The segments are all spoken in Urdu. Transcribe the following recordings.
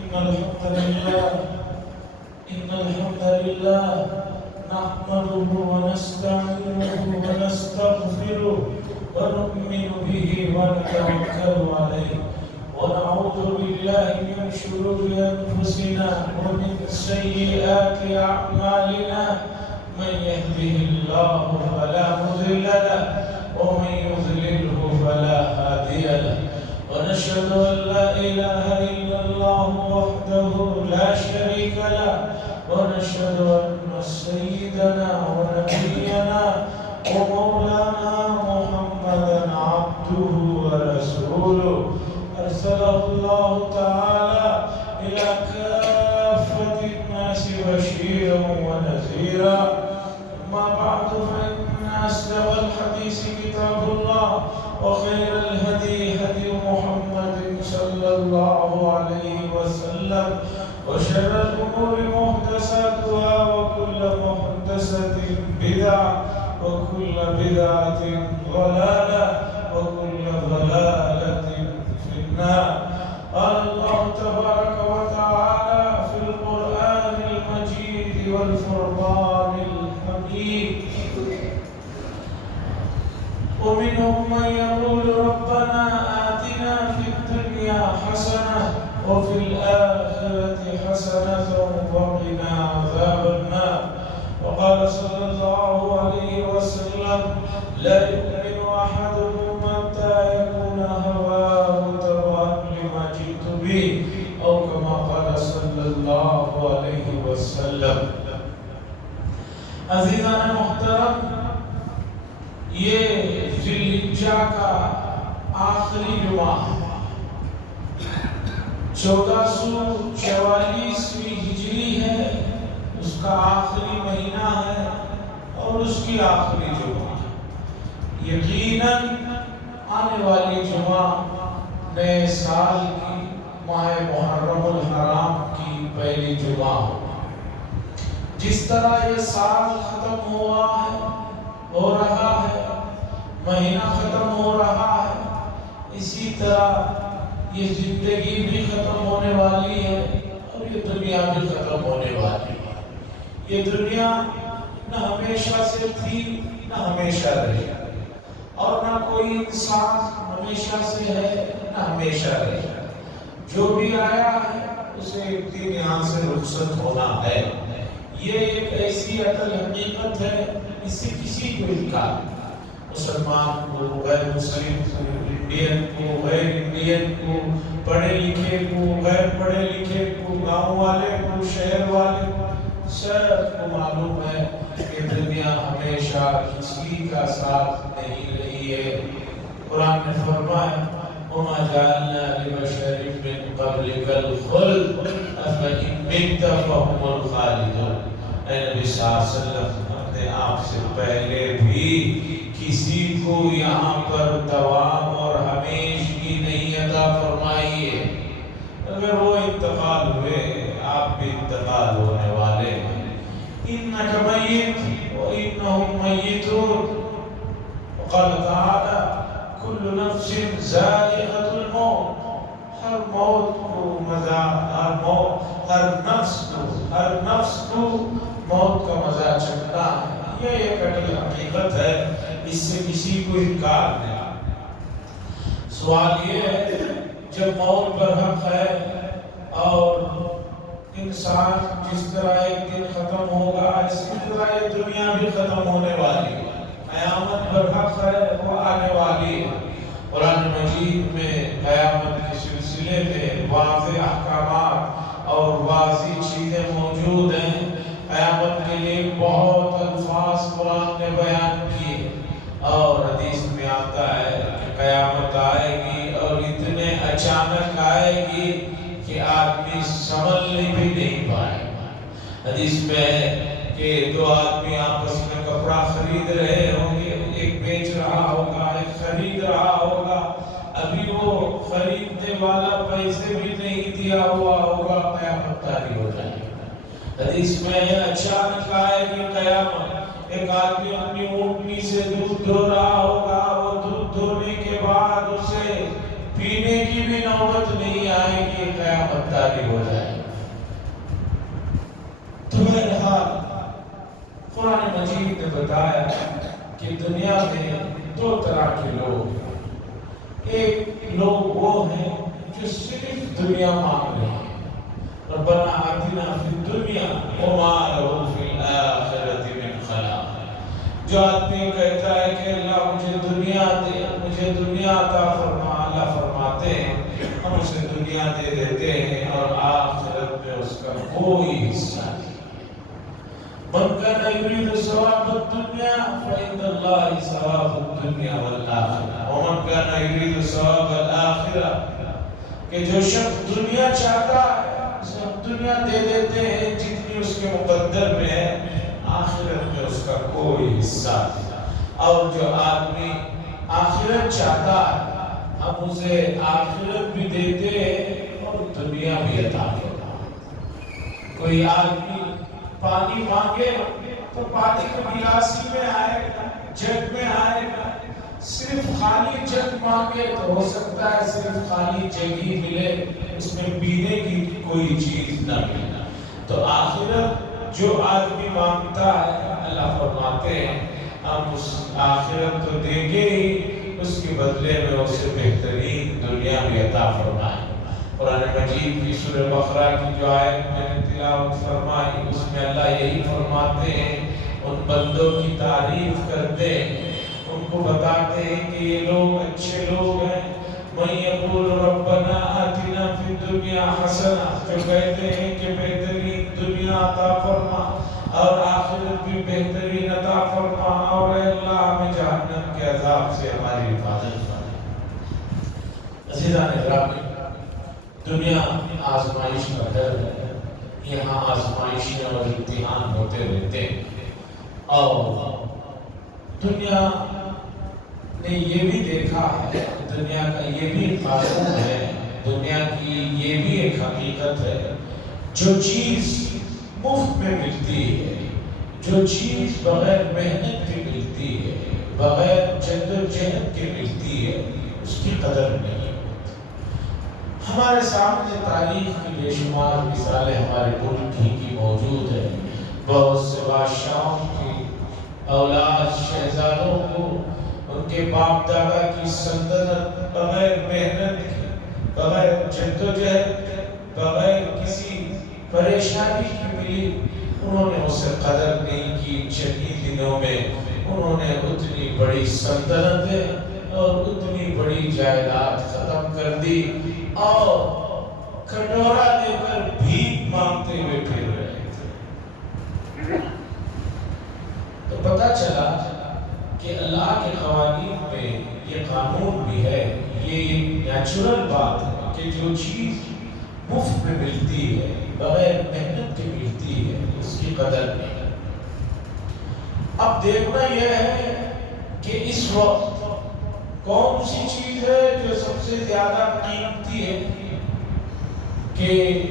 إن الحمد لله نحمده ونستعينه ونستغفره ونؤمن به ونتوكل عليه ونعوذ بالله من شرور أنفسنا ومن سيئات أعمالنا من يهده الله فلا مضل له ومن يضلله فلا هادي له ونشهد أن لا إله إلا الله وحده لا شريك له ونشهد أن سيدنا ونبينا ومولانا محمدا عبده ورسوله أرسله الله تعالى إلى كافة الناس بشيرا ونذيرا أما بعد فإن أصدق الحديث كتاب الله وخير الهدي هدي محمد صلى الله عليه وسلم وشر الأمور محدثاتها وكل محدثة بدعة وكل بدعة ضلالة وكل ضلالة في النار. قال الله تبارك وتعالى في القرآن المجيد والفرقان الحميد ومنهم من يقول ربنا آتنا في الدنيا حسنة وفي الآخرة حسنة وقنا عذاب النار. وقال صلى الله عليه وسلم لا يؤمن أحدكم حتى يكون هواه تبعا لما جئت به أو كما قال صلى الله عليه وسلم. عزیزان محترم، یہ ذوالحجہ کا آخری جمعہ 1444 ہجری ہے، اس کا آخری مہینہ ہے اور اس کی آخری جمعہ. یقیناً آنے والی جمعہ نئے سال کی ماہ محرم الحرام کی پہلی جمعہ ہو. جس طرح یہ سال ختم ہوا ہے، ہو رہا ہے، مہینہ ختم ہو رہا ہے، اسی طرح یہ زندگی بھی ختم ہونے والی ہے اور یہ دنیا بھی ختم ہونے والی ہے. یہ دنیا نہ ہمیشہ سے تھی نہ ہمیشہ رہے، اور نہ کوئی انسان ہمیشہ سے ہے نہ ہمیشہ رہے. جو بھی آیا ہے اسے ایک دن یہاں سے رخصت ہونا ہے. یہ ایک ایسی اٹل حقیقت ہے، اس سے کسی کو انکار نہیں. مسلمان کو، غیر مسلم کو، انڈین کو، غیر انڈین کو، پڑھے لکھے کو، غیر پڑھے لکھے کو، گاؤں والے کو، شہر والے کو، سب کو معلوم ہے کہ دنیا ہمیشہ کسی کا ساتھ نہیں رہی ہے. قرآن نے فرمایا وَمَا جَعَلْنَا لِبَشَرٍ مِّن قَبْلِكَ الْخُلْدَ أَفَإِن مِتَّ فَهُمُ الْخَالِدُونَ. اے نبی صلی اللہ علیہ وسلم، اپنے آپ سے پہلے بھی کسی کو یہاں پر دوام اور ہمیشگی نہیں عطا فرمائی ہے. اگر وہ انتقال ہوئے، آپ بھی انتقال ہونے والے ہیں. إِنَّكَ مَيِّتٌ وَإِنَّهُمْ مَيِّتُونَ. وقال تعالی كل نفس ذائقة الموت. ہر موت کو مزہ، ہر نفس کو موت کا مزہ چکھنا ہے. یہ ایک اٹل حقیقت ہے، اس سے کسی کو انکار نہیں. سوال یہ ہے جب موت برحق ہے اور انسان جس طرح ایک دن ختم ہوگا اسی طرح یہ دنیا بھی ختم ہونے والی ہے. قیامت برحق ہے، وہ آنے والی ہے. قرآن مجید میں قیامت کے سلسلے میں واضح احکامات اور واضح چیزیں موجود ہیں. قیامت کے لیے بہت الفاظ قرآن نے بیان کیے، اور حدیث میں آتا ہے کہ قیامت آئے گی اور اتنے اچانک آئے گی کہ آدمی سنبھلنے بھی نہیں پائے. حدیث میں ہے کہ دو آدمی آپس میں کپڑا خرید رہے ہوں گے، ایک بیچ رہا ہوگا، ایک خرید رہا ہوگا. ابھی وہ خریدنے والا پیسے بھی نہیں دیا ہوا ہوگا، قیامت طاری ہو جائے گی. حدیث میں ہے اچانک آئے گی قیامت. ایک آدمی اپنی اونٹنی سے دودھ دھو رہا ہوگا، وہ دودھ دھونے کے بعد اسے پینے کی بھی نوبت نہیں آئے گی، قیامت تاری ہو جائے گی۔ تو بہرحال قرآن مجید نے بتایا کہ دنیا میں دو طرح کے لوگ ہیں۔ ایک لوگ وہ ہیں جو صرف دنیا مانگ رہے ہیں، ربنا آتنا فی الدنیا وما لہ فی الآخرۃ من خلاق۔ جو آدمی کہتا ہے کہ اللہ مجھے دنیا دے، مجھے دنیا عطا فرما، اللہ فرماتے ہیں ہم اسے دنیا دے دیتے ہیں اور آخرت میں اس کا کوئی حصہ نہیں۔ من كان يريد ثواب الدنيا فإن الله ثواب الدنيا والآخرة ومن كان يريد ثواب الآخرة، کہ جو شخص دنیا چاہتا ہے اسے ہم دنیا دے دیتے ہیں جتنی اس کے مقدر میں ہے، آخرت میں اس کا کوئی حصہ نہیں۔ اور جو آدمی آخرت چاہتا ہے ہم اسے آخرت بھی دیتے ہیں اور دنیا بھی عطا کرتا ہے۔ کوئی آدمی پانی مانگے تو پانی کا گلاسی میں آئے گا، جگ میں آئے گا۔ صرف خالی جگ مانگے تو ہو سکتا ہے صرف خالی جگ ہی ملے، اس میں پینے کی کوئی چیز نہ ملے۔ تو آخرت جو آدمی مانگتا ہے اللہ فرماتے ہیں ہم اس آخرت تو دیں گے ہی، اس کے بدلے میں اسے بہترین دنیا بھی عطا فرمائیں۔ قرآن مجید کی سورہ بقرہ کی جو آیت میں نے تلاوت فرمائی اس میں اللہ یہی فرماتے ہیں، ان بندوں کی تعریف کرتے ہیں، ان کو بتاتے ہیں کہ یہ لوگ اچھے لوگ ہیں۔ من یقول ربنا آتنا فی الدنیا حسنہ، جو کہتے ہیں کہ بہترین دنیا عطا فرما اور آخرت بھی بہترین عطا فرما، اور اے اللہ ہمیں جہنم کے عذاب سے ہماری حفاظت فرما۔ عزیزان گرامی، دنیا آزمائش کا گھر ہے، یہاں آزمائشیں اور امتحان ہوتے رہتے ہیں، اور دنیا نے یہ بھی دیکھا ہے، دنیا کا یہ بھی قانون ہے، دنیا کی یہ بھی ایک حقیقت ہے، جو چیز مفت میں ملتی ہے، جو چیز بغیر محنت کے ملتی ہے، بغیر جد و جہد کے ملتی ہے، اس کی قدر نہیں۔ ہمارے سامنے تاریخ کی بے شمار مثالیں ہمارے ملک کی موجود ہے۔ بہت سے بادشاہوں کی اولاد شہزادوں کو ان کے باپ دادا کی سلطنت بغیر محنت کی، بغیر جد و جہد کے، بغیر کسی پریشانی کی ملی، انہوں نے اسے قدر نہیں کی۔ چند دنوں میں انہوں نے اتنی بڑی سلطنتیں اور اتنی بڑی جائیداد ختم کر دی اور کٹورا لے کر بھیک مانگتے ہوئے پھر رہے تھے۔ تو پتہ چلا کہ اللہ کے قوانین میں یہ قانون بھی ہے، یہ نیچرل بات ہے کہ جو چیز مفت میں ملتی ہے، بغیر محنت کے ملتی ہے، اس کی قدر نہیں۔ اب دیکھنا یہ ہے کہ اس وقت کون سی چیز ہے جو سب سے زیادہ قیمتی ہے، کہ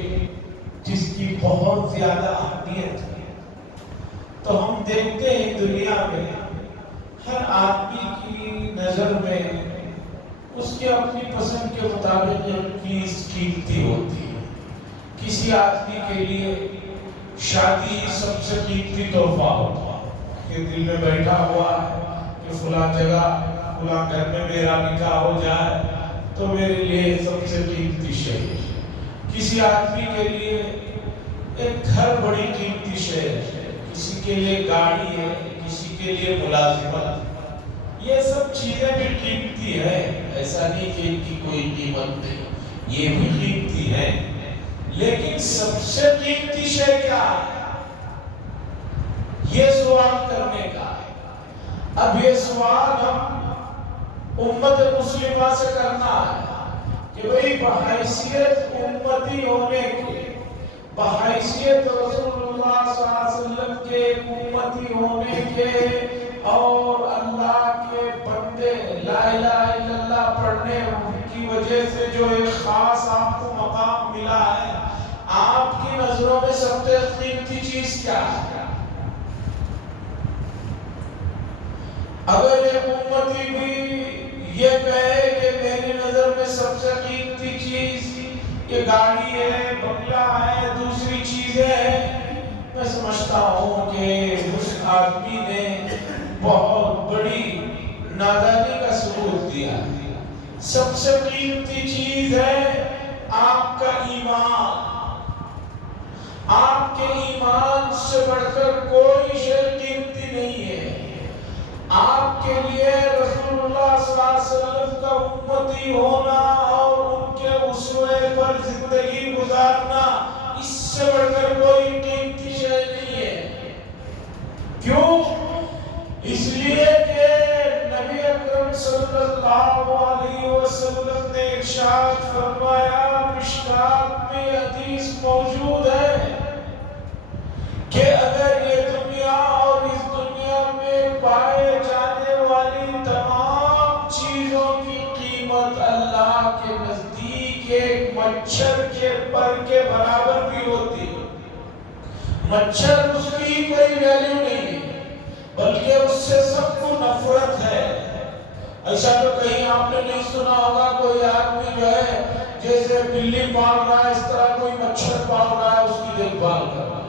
جس کی بہت زیادہ اہمیت ہے۔ تو ہم دیکھتے ہیں دنیا میں ہر آدمی کی نظر میں اس کے اپنی پسند کے مطابق ایک چیز قیمتی ہوتی ہے۔ کسی آدمی کے لیے شادی سب سے قیمتی تحفہ ہوتا ہے کہ دل میں بیٹھا ہوا ہے کہ فلاں جگہ فلاں گھر میں میرا نکاح ہو جائے تو میرے لیے سب سے قیمتی شے ہے۔ کسی آدمی کے لیے ایک گھر بڑی قیمتی شے ہے، کسی کے لیے گاڑی ہے، کسی کے لیے ملازمت۔ یہ سب چیزیں بھی قیمتی ہیں، ایسا نہیں کہ ان کی کوئی قیمت نہیں، یہ بھی قیمتی ہیں، لیکن سب سے قیمتی شے کیا ہے؟ یہ سوال کرنے کا ہے۔ اب یہ سوال ہم امت مسلمہ سے کرنا ہے کہ بھئی بحیثیت امتی ہونے کے، بحیثیت رسول اللہ صلی اللہ علیہ وسلم کے امتی ہونے کے اور اللہ کے بندے لا الہ الا اللہ پڑھنے کی وجہ سے جو ایک خاص آپ کو مقام ملا ہے، آپ کی نظروں میں سب سے قیمتی چیز کیا ہے؟ اگر ایک امتی بھی یہ کہے کہ میری نظر میں سب سے قیمتی چیز یہ گاڑی ہے، بنگلہ ہے، دوسری چیزیں ہیں، میں سمجھتا ہوں کہ اس آدمی نے بہت بڑی نادانی کا ثبوت دیا ہے۔ سب سے قیمتی چیز ہے آپ کا ایمان۔ آپ کے ایمان سے بڑھ کر کوئی شے قیمتی نہیں ہے۔ آپ کے لیے رسول اللہ صلی اللہ علیہ وسلم کا امتی ہونا اور ان کے اسوے پر زندگی گزارنا، اس سے بڑھ کر کوئی قیمتی شے نہیں ہے۔ کیوں؟ اس لیے کہ نبی اکرم صلی اللہ علیہ وسلم نے ارشاد فرمایا، مشکات میں حدیث موجود ہے کہ اگر یہ دنیا اور اس دنیا میں پائے جانے والی تمام چیزوں کی قیمت اللہ کے نزدیک ایک مچھر کے پر کے برابر بھی ہوتی ہے، مچھر اس کی کوئی ویلیو نہیں ہے، بلکہ اس سے سب کو نفرت ہے۔ ایسا تو کہیں آپ نے نہیں سنا ہوگا کوئی آدمی جو ہے جیسے بلی پال رہا ہے اس طرح کوئی مچھر پال رہا ہے، اس کی دیکھ بھال کر رہا ہے،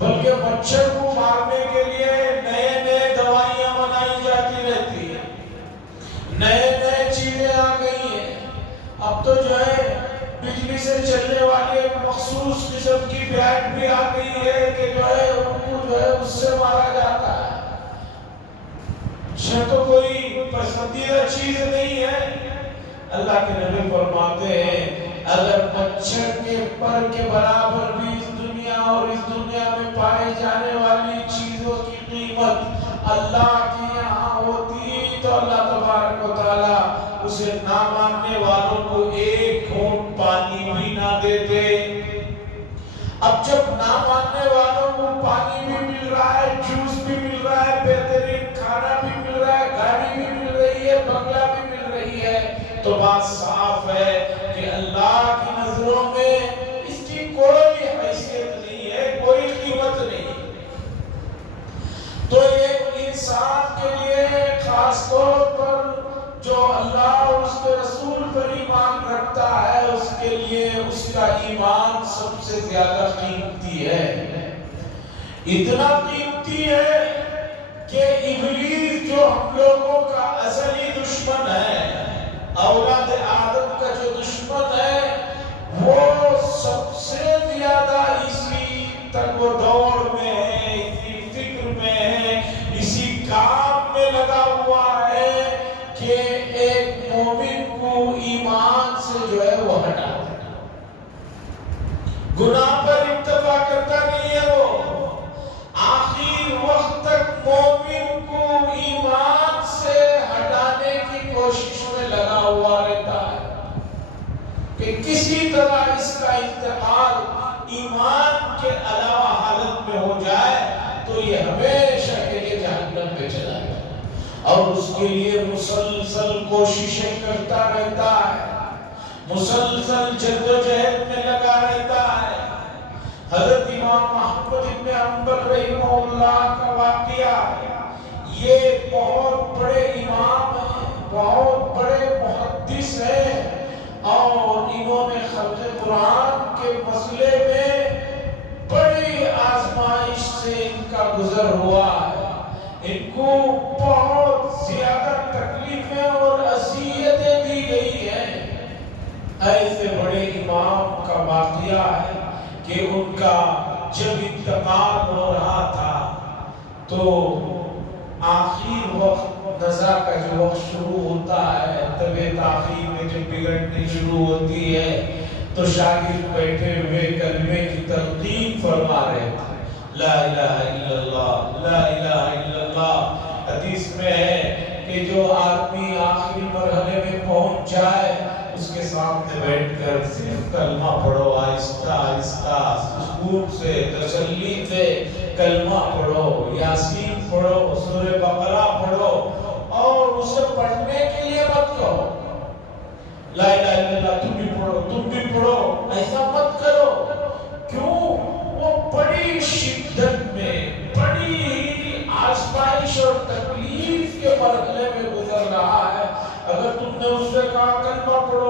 بلکہ مچھر کو مارنے کے لیے نئے نئے دوائیاں بنائی جاتی رہتی ہیں، نئے نئے چیزیں آ گئی ہیں۔ اب تو جو ہے بجلی سے چلنے والی ایک مخصوص قسم کی بیٹ بھی آ گئی ہے کہ جو ہے ان کو جو ہے اس سے مارا جاتا ہے۔ یہ تو کوئی پسندیدہ چیز نہیں ہے۔ اللہ کے نبی فرماتے ہیں اگر مچھر کے پر کے برابر بھی اس دنیا اور اس دنیا میں پائے جانے والی چیزوں کی قیمت اللہ کے یہاں ہوتی تو اللہ تبارک و تعالیٰ اسے نہ ماننے والوں کو ایک گھونٹ پانی بھی نہ دیتے۔ اب جب نہ ماننے والوں کو پانی بھی مل رہا ہے، جوس بھی مل رہا ہے، بہترین کھانا بھی مل رہا ہے، گاڑی بھی مل رہی ہے، بنگلہ بھی مل رہی ہے، تو بات صاف ہے کہ اللہ کی نظروں میں اس کی کوئی حیثیت نہیں ہے، کوئی قیمت نہیں۔ تو ایک انسان کے لیے خاص طور پر جو اللہ اور اس کے رسول پر ایمان رکھتا ہے، اس کے لیے اس کا ایمان سب سے زیادہ قیمتی ہے۔ اتنا قیمتی ہے کہ ابلیس جو ہم لوگوں کا ازلی دشمن ہے، اولاد آدم کا جو دشمن ہے، وہ سب سے زیادہ اسی تگ و دور میں ہے، اسی فکر میں ہے، اسی کام میں لگا ہوا ہے کہ ایک مومن کو ایمان سے جو ہے وہ ہٹا دے۔ گناہ پر اکتفا کرتا نہیں ہے، وہ آخر وقت تک مومن کو ایمان سے ہٹانے کی کوشش میں لگا ہوا رہتا ہے کہ کسی طرح اس کا انتقال ایمان کے علاوہ حالت میں ہو جائے تو یہ ہمیشہ کے لیے جہنم میں چلا جائے، اور اس کے لیے مسلسل کوششیں کرتا رہتا ہے، مسلسل جدوجہد میں لگا رہتا ہے۔ حضرت امام محمد ابن حنبل رحمہ اللہ کا واقعہ ہے، یہ بہت بڑے امام ہیں، بہت بڑے محدث ہیں، اور انہوں نے خلق قرآن کے مسئلے میں بڑی آزمائش سے ان کا گزر ہوا ہے، ان کو بہت زیادہ تکلیفیں اور اذیتیں دی گئی ہیں۔ ایسے بڑے امام کا واقعہ ہے کہ ان کا جب انتقال ہو رہا تھا تو آخر وقت نزا کا جو وقت شروع ہوتا ہے، طبیعت آخر میں جب بگڑنی شروع ہوتی ہے تو شاگرد بیٹھے ہوئے کلمے کی تلقین فرما رہے تھے، لا الہ الا اللہ، لا الہ الا اللہ۔ حدیث میں ہے کہ جو آدمی آخری مرحلے میں پہنچ جائے اس کے سامنے بیٹھ کر صرف کلمہ پڑھو، آہستہ آہستہ سکون سے تسلی سے کلمہ پڑھو، یاسین پڑھو، سورہ بقرہ پڑھو، اور اسے پڑھنے کے لیے مت کہو لا الہ الا اللہ تم بھی پڑھو، تم بھی پڑھو، ایسا مت کرو۔ کیوں؟ وہ بڑی شدت میں، بڑی آزمائش اور تکلیف کے مرحلے میں گزر رہا ہے۔ اگر تم نے اس سے کہا کلمہ پڑھو،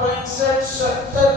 65, 70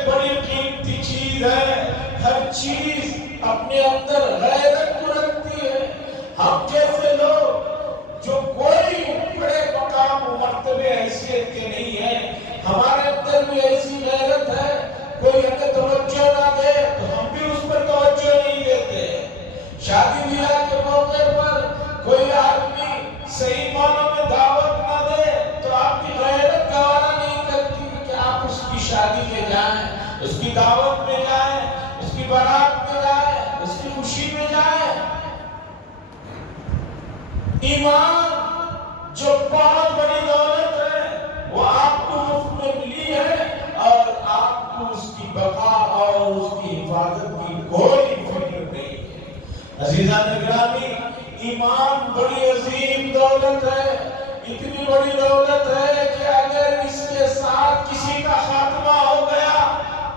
ایک بڑی قیمتی چیز ہے. ہر چیز اپنے اندر غیرت کو رکھتی ہے. ہم جیسے لوگ جو کوئی بڑے مقام و مرتبے حیثیت کے نہیں ہیں، ہمارے اندر بھی ایسی غیرت ہے. کوئی ہمیں توجہ نہ دے تو ہم بھی اس پر توجہ نہیں دیتے. شادی بیاہ کے موقع پر کوئی آدمی صحیح معنوں میں دعوت نہ دے تو آپ کی غیرت گوارا نہیں کرتی کہ آپ اس کی شادی میں جائیں، اس کی دعوت میں جائیں، اس کی بارات میں جائیں، اس کی خوشی میں جائیں. ایمان جو بہت بڑی دولت ہے وہ آپ کو مفت میں ملی ہے اور آپ کو اس کی بقا اور اس کی حفاظت کی کوئی فکر نہیں ہے. عزیزان گرامی، ایمان بڑی عظیم دولت ہے. اتنی بڑی دولت ہے کہ اگر اس کے ساتھ کسی کا خاتمہ ہو گیا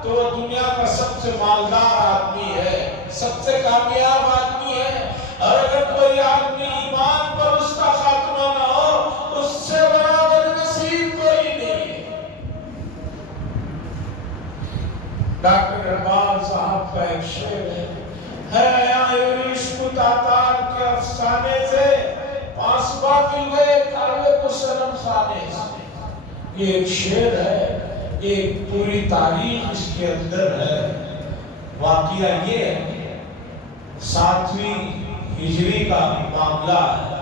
تو وہ دنیا کا سب سے مالدار آدمی ہے، سب سے کامیاب آدمی ہے. اور اگر کوئی آدمی ایمان پر اس کا خاتمہ نہ ہو، اس سے بڑا بدنصیب کوئی نہیں ہے. ڈاکٹر اقبال صاحب کا ایک شعر ہے عشق تاتار کے افسانے سے پاسباں مل گئے کعبے کو صنم خانے سے. یہ ایک شعر ہے، ایک پوری تاریخ اس کے اندر ہے. واقعہ یہ ہے 7ویں ہجری کا معاملہ ہے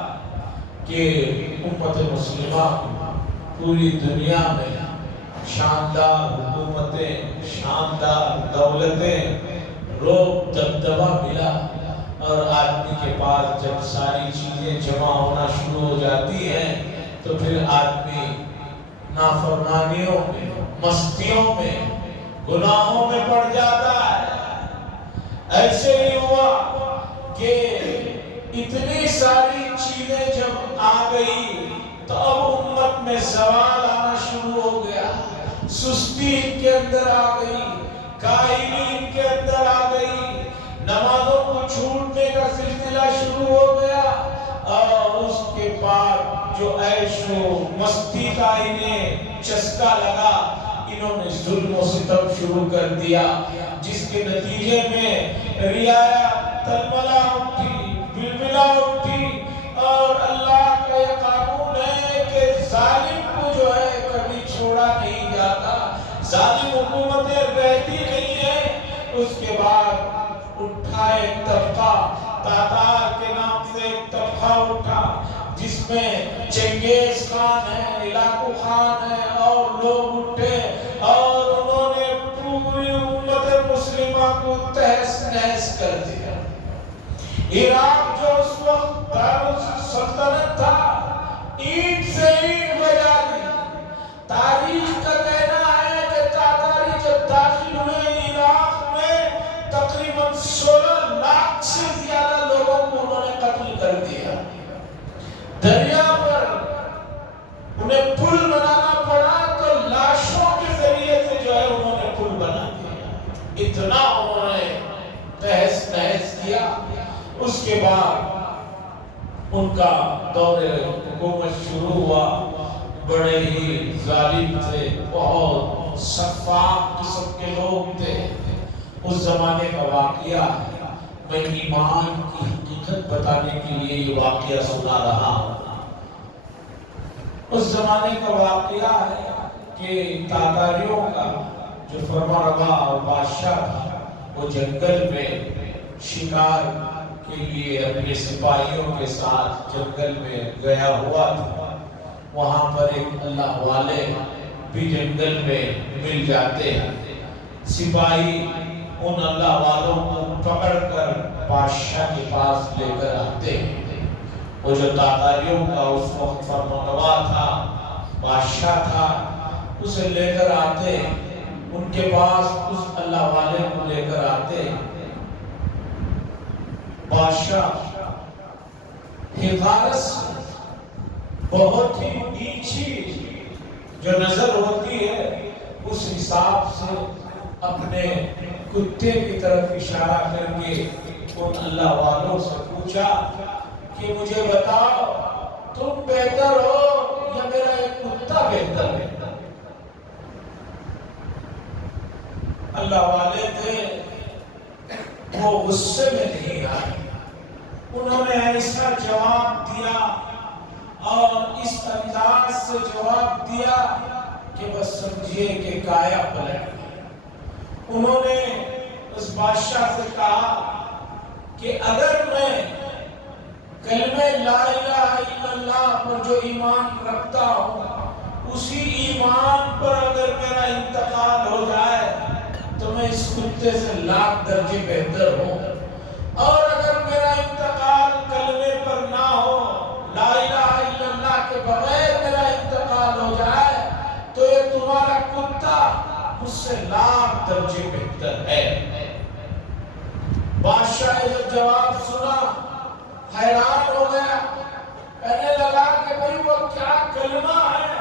کہ امت مسلمہ پوری دنیا میں شاندار حکومتیں، شاندار دولتیں، روب دبدبہ ملا. اور آدمی کے پاس جب ساری چیزیں جمع ہونا شروع ہو جاتی ہیں تو پھر آدمی نافرمانیوں میں، مستیوں میں، گناہوں میں پڑ جاتا ہے. ایسے ہی ہوا کہ اتنی ساری چیزیں جب آ گئی تو اب امت میں زوال آنا شروع ہو گیا. سستی ان کے اندر آ گئی، کائلی ان کے اندر آ گئی، نمازوں کو چھوڑنے کا سلسلہ شروع ہو گیا. اور اس کے بعد جو عیش و مستی کا انہیں چسکا لگا، انہوں نے ظلم و ستم شروع کر دیا، جس کے نتیجے میں رعایا تلملا اٹھی، بلبلا اٹھی. اور اللہ کا یہ قانون ہے کہ ظالم کو جو ہے کبھی چھوڑا نہیں جاتا. ظالم حکومتیں رہتی نہیں ہیں. اس کے بعد اٹھا ایک طبقہ، تاتار کے نام سے ایک طبقہ اٹھا، جس میں چنگیز خان ہے، علاقو خان ہے اور لوگ اٹھے اور انہوں نے پوری امت مسلمہ کو تہس نہس کر دیا. عراق جو اس وقت دارالسلطنت تھا، اینٹ سے اینٹ بجا دی. تاریخ کا کہنا ہے کہ تاتاری جب داخل ہوئے عراق میں تقریباً 16 لاکھ سے زیادہ لوگوں کو انہوں نے قتل کر دیا. دریا پر انہیں پل بنانا پڑا تو لاشوں کے ذریعے سے جو ہے انہوں نے پل بنا دیا. اتنا انہوں نے تہس نہس کیا. اس کے بعد ان کا دور حکومت شروع ہوا. بڑے ہی ظالم تھے، بہت شفاق قسم کے لوگ تھے. اس زمانے کا واقعہ ہے. میں ایمان کی حقیقت بتانے کے لیے یہ واقعہ سنا رہا ہوں. اس زمانے کا واقعہ ہے کہ تاتاریوں کا جو فرمانروا اور بادشاہ تھا وہ جنگل میں شکار کے لیے اپنے سپاہیوں کے ساتھ جنگل میں گیا ہوا تھا. وہاں پر ایک اللہ والے بھی جنگل میں مل جاتے ہیں. سپاہی ان اللہ والوں کو پکڑ کر بادشاہ کے پاس لے کر آتے ہیں. وہ جو تاتاریوں کا اس وقت فرمانروا تھا، بادشاہ تھا، اسے لے کر آتے. ان کے پاس اس اللہ والے کو لے کر آتے. بادشاہ حفاظت بہت ہی نیچی جو نظر ہوتی ہے اس حساب سے اپنے کتے کی طرف اشارہ کر کے ان اللہ والوں سے پوچھا کہ مجھے بتاؤ تم بہتر ہو یا میرا ایک کتا بہتر ہے؟ اللہ والے تھے وہ غصے میں نہیں آئے، انہوں نے ایسا جواب دیا اور اس انداز سے جواب دیا کہ بس سمجھیے کہ کایا پلٹ گئی۔ انہوں نے اس بادشاہ سے کہا کہ اگر میں کلمہ لا الہ الا اللہ پر جو ایمان رکھتا ہوں اسی ایمان پر اگر میرا انتقال ہو جائے تو میں اس کتے سے لاکھ درجے بہتر ہوں، اور اگر میرا انتقال کلمے پر نہ ہو، لا الہ الا اللہ کے بغیر میرا انتقال ہو جائے تو یہ تمہارا کتا مجھ سے لاکھ درجے بہتر ہے۔ بادشاہ نے جب جواب سنا حیران ہو گیا، کہنے لگا کہ بھئی وہ کیا کلمہ ہے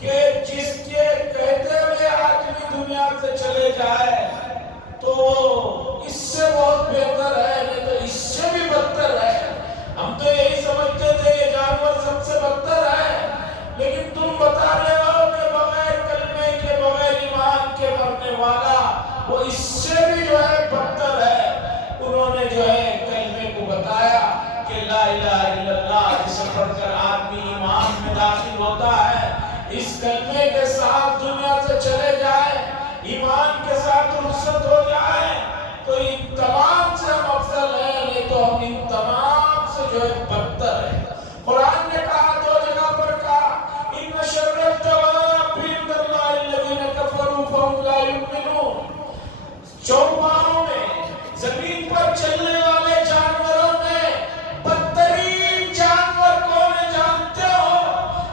کہ جس کے کہتے ہوئے آدمی دنیا سے چلے جائے تو اس سے بہت بہتر ہے، نہیں تو اس سے بھی بدتر ہے۔ ہم تو یہی سمجھتے تھے یہ جانور سب سے بدتر ہے، لیکن تم بتا رہے ہو کہ بغیر کلمے کے بغیر ایمان کے مرنے والا وہ اس سے بھی جو ہے بدتر ہے۔ انہوں نے جو ہے کلمے کو بتایا کہ لا الہ الا اللہ جسے پڑھ کر آدمی ایمان میں داخل ہوتا ہے، اس کلمے کے ساتھ دنیا سے چلے جائے، ایمان کے ساتھ رخصت ہو جائے تو ان تمام سے ہم افضل ہیں، نہیں تو ہم ان تمام سے جو ہے بدتر ہیں۔ قرآن نے کہا دو جگہ پر کہا ان شر الدواب عند اللہ الذین کفروا فهم لا یؤمنون، چوپاوں میں زمین پر چلنے والے جانوروں میں بدترین جانور کون ہے جانتے ہو؟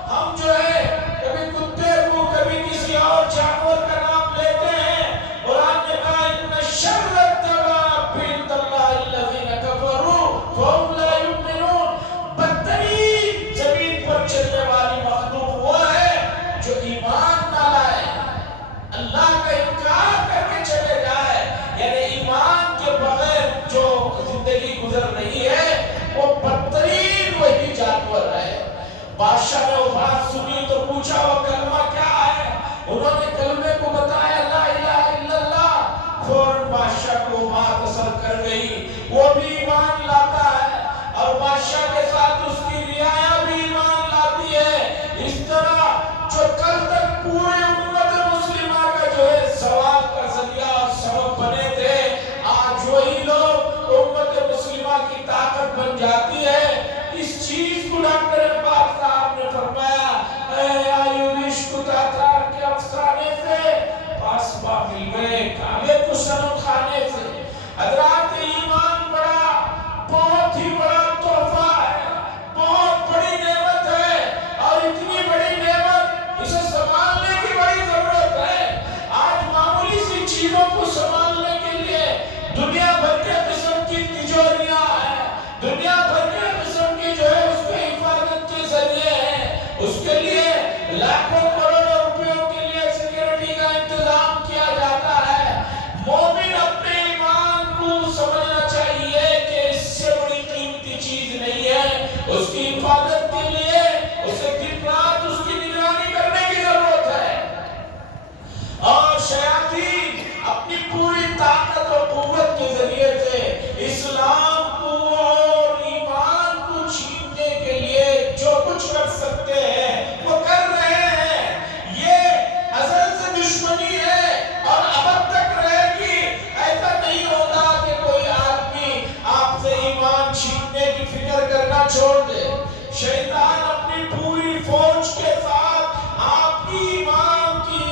ہم جو ہے کبھی کتے کو کبھی کسی اور جانور کا نام لیتے ہیں۔ قرآن نے کہا ان شر الدواب عند اللہ الذین کفروا فهم لا یؤمنون، بدترین زمین پر چلنے والی مخلوق وہ ہے جو ایمان نہ لائے، اللہ کا انکار کر کے چلے جائے، یعنی ایمان کے بغیر جو زندگی گزر رہی ہے وہ بدترین وہی جانور ہے۔ بادشاہ نے وہ بات سنی تو پوچھا وہ کلمہ کیا ہے؟ انہوں نے کلمے کو بتایا لا الہ الا اللہ۔ فوراً بادشاہ کو بات اثر کر گئی، وہ بھی ایمان لاتا ہے اور بادشاہ کے ساتھ اس کی رعایا بھی ایمان لاتی ہے۔ اس طرح جو کل تک پورے امت مسلمہ کا جو ہے سوال کا ذریعہ اور سبب بنے تھے، آج وہی لوگ امت مسلمہ کی طاقت بن جاتی ہے۔ اس چیز کو ڈاکٹر اقبال صاحب نے فرمایا اے آیو عشق تاتار کے افسانے سے پاسبا مل گئے کعبے کو صنم خانے سے۔ حضرات ایمان بڑا بہت ہی بڑا تحفہ ہے، بہت بڑی نعمت ہے، اور اتنی بڑی نعمت اسے سنبھالنے کی بڑی ضرورت ہے۔ آج معمولی سی چیزوں کو سنبھالنے کے لیے دنیا بھر کے قسم کی تجوریاں ہیں، دنیا بھر کے قسم کی جو ہے اس کے حفاظت کے ذریعے ہیں، اس کے لیے لاکھوں کروڑوں روپیوں کے لیے سیکیورٹی کا انتظام کیا جاتا ہے۔ مومن اپنے ایمان کو سمجھنا چاہیے کہ اس سے بڑی قیمتی چیز نہیں ہے، اس کی حفاظت کے لیے اسے دن رات اس کی نگرانی کرنے کی ضرورت ہے۔ اور شیاطین اپنی پوری طاقت اور قوت کے ذریعے سے اسلام کو اور ایمان کو چھیننے کے لیے جو کچھ کر سکتے ہیں وہ کر رہے ہیں۔ یہ ازل سے دشمنی ہے اور ابد تک رہے گی۔ ایسا نہیں ہوگا کہ کوئی آدمی آپ سے ایمان چھیننے کی فکر کرنا چھوڑ دے۔ شیطان اپنی پوری فوج کے ساتھ آپ کی ایمان کی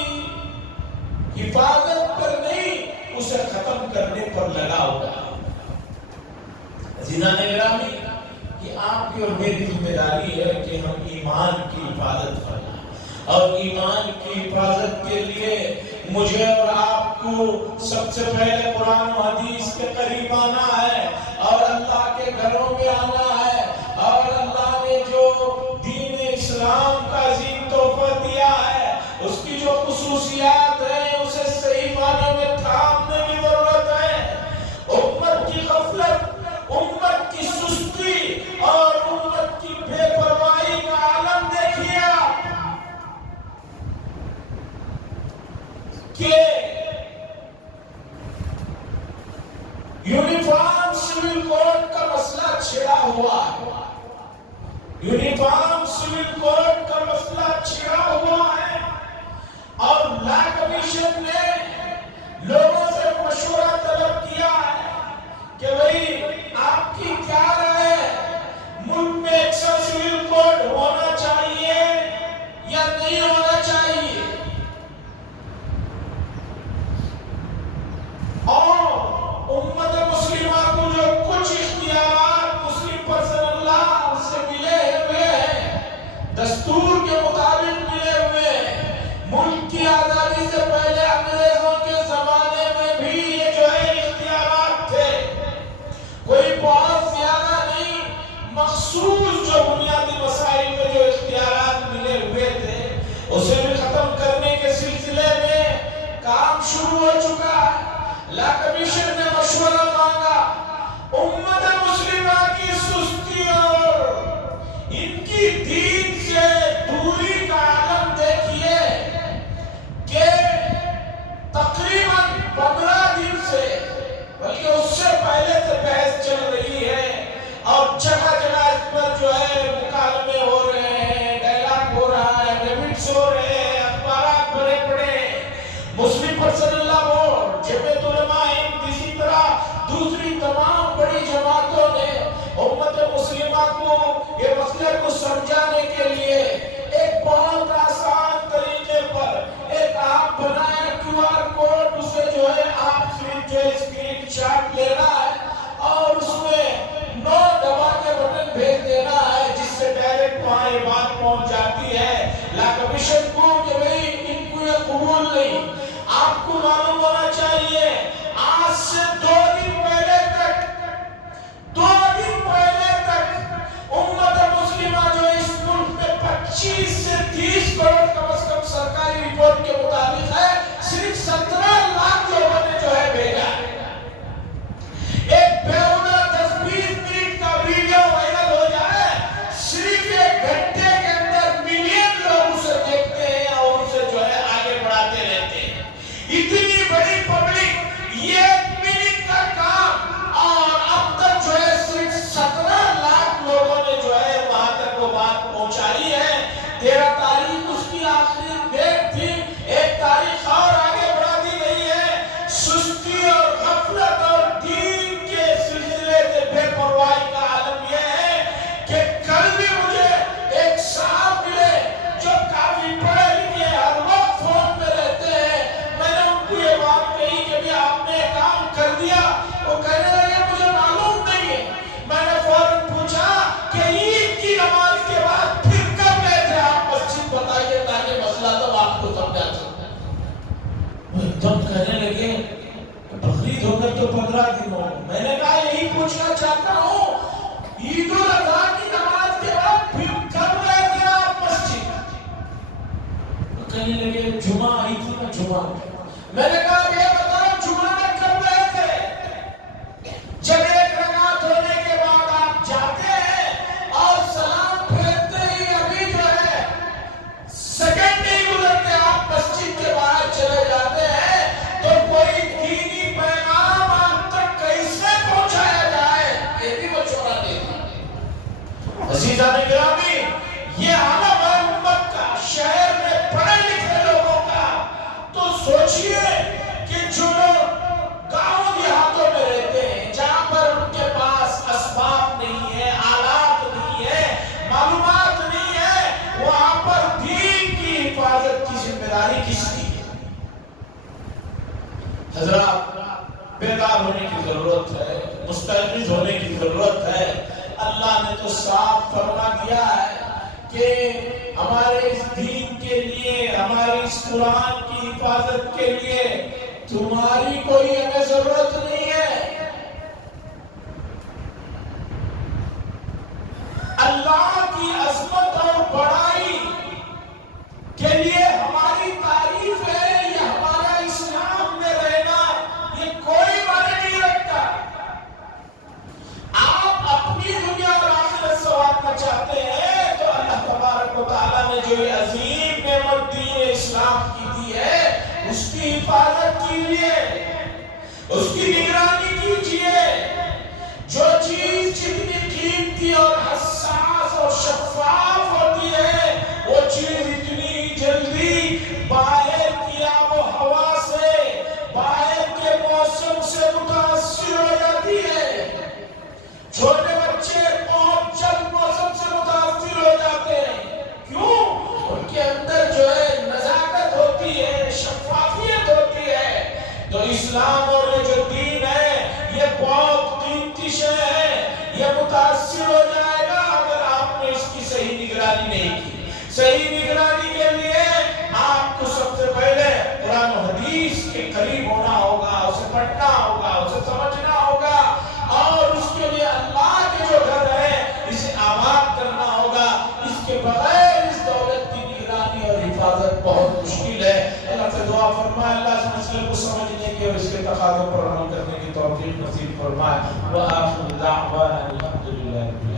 حفاظت پر نہیں، اسے ختم کرنے پر لگا ہوگا۔ عزیزان گرامی، یہ آپ کی اور میری ذمہ داری ہے کہ ہم ایمان کی حفاظت کریں، اور ایمان کی حفاظت کے لیے مجھے اور آپ کو سب سے پہلے قرآن و حدیث کے قریب آنا ہے، اور اللہ کے گھروں میں آنا ہے، اور اللہ نے جو دین اسلام کا عظیم تحفہ دیا ہے اس کی جو خصوصیات ہیں اسے صحیح معنی میں تھامنے کی ضرورت ہے۔ امت کی غفلت، امت کی سستی اور امت کی بے پرواہی کا عالم دیکھیے آپ، کمیشن نے لوگوں سے مشورہ طلب کیا ہے کہ بھئی آپ کی کیا رائے ہے، ملک میں ایک سا سول کوڈ ہونا چاہیے یا نہیں ہونا چاہیے، اور امت مسلمہ کو جو کچھ اختیارات مسلم پرسنل لا سے ملے ہوئے ہیں، دستور کے مطابق ملے ہوئے ہیں، ملک کی آزادی سے پہلے انگریزوں کے زمانے میں بھی یہ جو ہے اختیارات تھے، کوئی بہت زیادہ نہیں، مخصوص جو بنیادی مسائل میں جو اختیارات ملے ہوئے تھے اسے بھی ختم کرنے کے سلسلے میں کام شروع ہو چکا ہے۔ لا کمیشن نے مشورہ مانگا، امت مسلمہ کی سستی اور ان کی دین سے دوری کا عالم دیکھیے کہ تقریباً 15 دن سے بلکہ اس سے پہلے سے بحث چل رہی ہے اور جگہ جگہ اس پر جو ہے مکالمے ہو رہے ہیں، ڈائلاگ ہو رہا ہے، ڈیبیٹس ہو رہے ہیں، اخبارات بڑے بڑے، مسلم پرسنل لا بورڈ، جمعیت علماء ہند، اسی طرح دوسری تمام بڑی جماعتوں نے امت مسلمہ کو یہ مسئلے کو سمجھانے کے لیے ایک بہت آسان طریقے پر ایک آپ بنایا QR کوڈ، اسے جو ہے آپ صرف جو اسکرین شاٹ لینا ہے اور اس میں 9 دبا کے بٹن بھیج دینا ہے، جس سے ڈائریکٹ وہاں یہ بات پہنچ جاتی ہے لا کمیشن کو کہ بھئی ان کو یہ قبول نہیں۔ آپ کو معلوم ہونا چاہیے آج سے 2 دن پہلے تک امت مسلمہ جو اس ملک میں 25 سے 30 کروڑ کم از کم سرکاری رپورٹ کے مطابق ہے، صرف 17 لاکھ لوگوں نے جو ہے بھیجا ہے۔ ایک بیہودہ 10-20 منٹ کا ویڈیو وائرل ہو جائے، صرف 1 گھنٹے کے اندر ملین لوگ اسے دیکھتے ہیں اور اسے جو ہے آگے بڑھاتے رہتے ہیں۔ اتنی بڑی پبلک، یہ 1 منٹ کا کام، اور اب تک جو ہے صرف 17 لاکھ لوگوں نے جو ہے وہاں تک وہ بات پہنچائی ہے۔ 13 تاریخ اس کی آخری ڈیٹ تھی، ایک تاریخ اور آگے بڑھا دی گئی ہے۔ سستی اور غفلت اور دین کے سلسلے سے بے پرواہی کا عالم یہ ہے کہ کل بھی مجھے ایک صاحب ملے جو کافی پڑھے لکھے ہر وقت فون پہ رہتے ہیں، میں نے ان کو یہ بات کہی کہ بھی آپ نے کام کر دیا، وہ کہنے لگے مجھے معلوم نہیں ہے۔ میں نے فوراً پوچھا کہ عید کی نماز کے بعد پھر کب گئے تھے آپ مسجد، بتائیے تاکہ مسئلہ تو آپ کو سمجھا سکتا ہے۔ وہ ایک دم کہنے لگے بقرعید ہو کر تو 15 دن ہو۔ میں نے کہا یہی پوچھنا چاہتا ہوں عید الاضحیٰ کی نماز کے بعد پھر کب گئے تھے آپ مسجد؟ وہ کہنے لگے جمعہ آئی تھی نا جمعہ۔ میں نے کہا یہ بتاؤ جمعہ میں کب گئے تھے؟ جب 1 رکعت ہونے کے بعد آپ جاتے ہیں اور سلام پھیرتے ہی ابھی جو ہے سیکنڈ نہیں گزرتے آپ مسجد کے باہر چلے جاتے ہیں، تو کوئی دینی پیغام آپ تک کیسے پہنچایا جائے، یہ بھی مشورہ دیتی ہے۔ عزیزان گرامی، یہ عالم ہے امت کا، شہر میں پڑھے لکھے لوگوں کا، تو سوچئے کہ جو لوگ گاؤں دیہاتوں میں رہتے ہیں، جہاں پر ان کے پاس اسباب نہیں ہے، آلات نہیں ہے، معلومات نہیں ہے، وہاں پر دین کی حفاظت کی ذمہ داری کس کی ہے؟ حضرات، بیدار ہونے کی ضرورت ہے، مستعد ہونے کی ضرورت ہے۔ اللہ نے تو صاف فرما دیا ہے کہ ہمارے اس دین کے لیے، ہمارے اس قرآن کی حفاظت کے لیے تمہاری کوئی ہمیں ضرورت نہیں ہے۔ اللہ کی عظمت اور بڑائی کے لیے ہماری تعریف ہے، یہ ہمارا اسلام میں رہنا، یہ کوئی معنی نہیں رکھتا۔ آپ اپنی دنیا اور آخرت سنوارنا چاہتے ہیں تو اللہ تبارک و تعالیٰ نے جو یہ عظیم نعمت دین اسلام کی دی ہے، اس کی حفاظت کیجیے، اس کی نگرانی کیجیے۔ جو چیز جتنی قیمتی اور حساس اور شفاف ہوتی ہے، وہ چیز اتنی جلدی باہر کی آب و ہوا تو اسلام اور یہ جو دین ہے یہ بہت قیمتی شے ہے، یہ متاثر ہو جائے گا اگر آپ نے اس کی صحیح نگرانی نہیں کی۔ صحیح نگرانی کے لیے آپ کو سب سے پہلے قرآن و حدیث کے قریب ہونا ہوگا، اسے پڑھنا ہوگا، اسے سمجھنا ہوگا، اور اس کے لیے اللہ کے جو گھر ہے اسے آباد کرنا ہوگا۔ اس کے بغیر اس دولت کی نگرانی اور حفاظت بہت مشکل ہے۔ اللہ سے دعا فرمائے اللہ اس مسئلے کو سمجھنے کی اور اس کے تقاضوں پر عمل کرنے کی توفیق نصیب فرمائے۔ وآخر دعوانا الحمدللہ۔